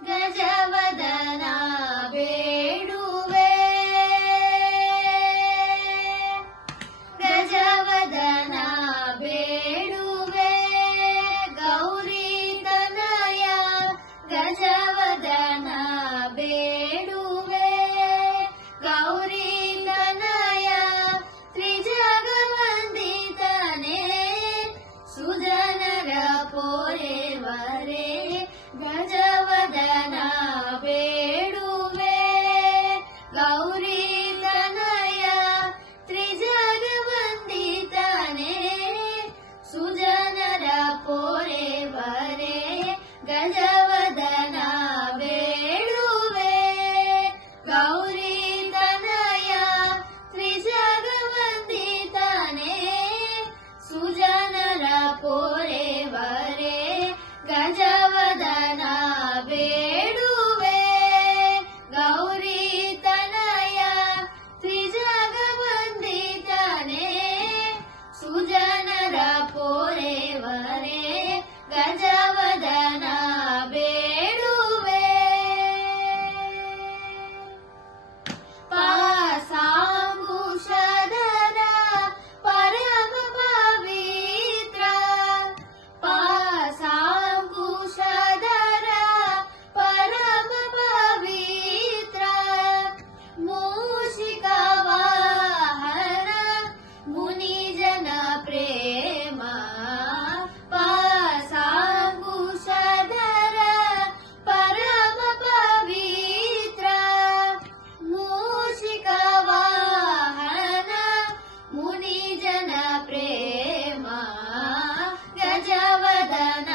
ಗಜವದನ ಬೇಡುವೆ ಗಜವದನ ಬೇಡುವೆ ಗೌರಿ ತನಯ ಗಜವದನ ಬೇಡುವೆ ಗೌರಿ ತನಯ ತ್ರಿಜಗವಂದಿತನೇ ಸುಜನರ ಪೋರೆವರೆ ಗಜವದನ ಬೇಡುವೆ ಗೌರಿ ತನಯ ತ್ರಿಜಗವಂದಿತನೇ ಸುಜನರ ಪೋರೆವರೆ ಗಜವದನ ಬೇಡುವೆ ಗೌರಿ ತನಯ ತ್ರಿಜಗವಂದಿತನೇ ಸುಜನರ ಪೋರೆವರೆ ಗಜವದನ ಬೇಡುವೆ ಗೌರಿ ತನಯ ತ್ರಿಜಗವಂದಿತನೇ ಸುಜನರ ಪೋರೆವರೆ ಗಜವದನ ಬೇಡುವೆ ಪಾಸಾಂಗುಶಧರ ಪರಮ ಪವಿತ್ರ ಪಾಸಾಂಗುಶಧರ ಪರಮ ಪವಿತ್ರ ಮೂಷಿಕ ವಾಹನ ಮುನಿಜನ ಪ್ರೇಮ ಪಾಸಾಂಗುಶಧರ ಪರಮ ಪವಿತ್ರ ಮೂಷಿಕ ವಾಹನ ಮುನಿಜನ ಪ್ರೇಮ ಗಜವದನ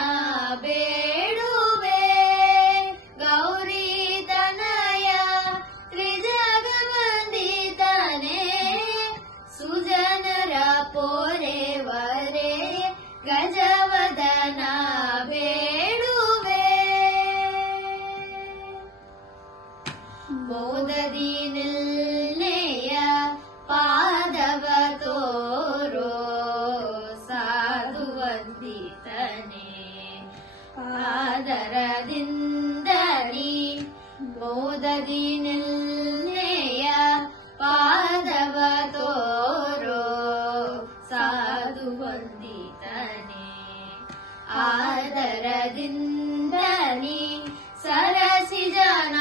ಬೇಡುವೆ ಗೌರಿ ತನಯ ತ್ರಿಜಗವಂದಿತನೇ ಸುಜನರ ಪೋರೆವರೆ ಗಜವದನ ಬೇಡುವೆ ಮೋದದಿ ನಿಲ್ಲೆಯ ಪಾದವ ತೋರೋ ಸಾಧುವಂದಿತನೇ ಆದರದಿಂದನಿ ಮೋದದಿ ನಿಲ್ಲೆಯ ಪಾದವ ತೋರೋ ಸಾಧುವಂದಿತನೇ ಆದರದಿಂದನಿ ಸರಸಿ ಜನ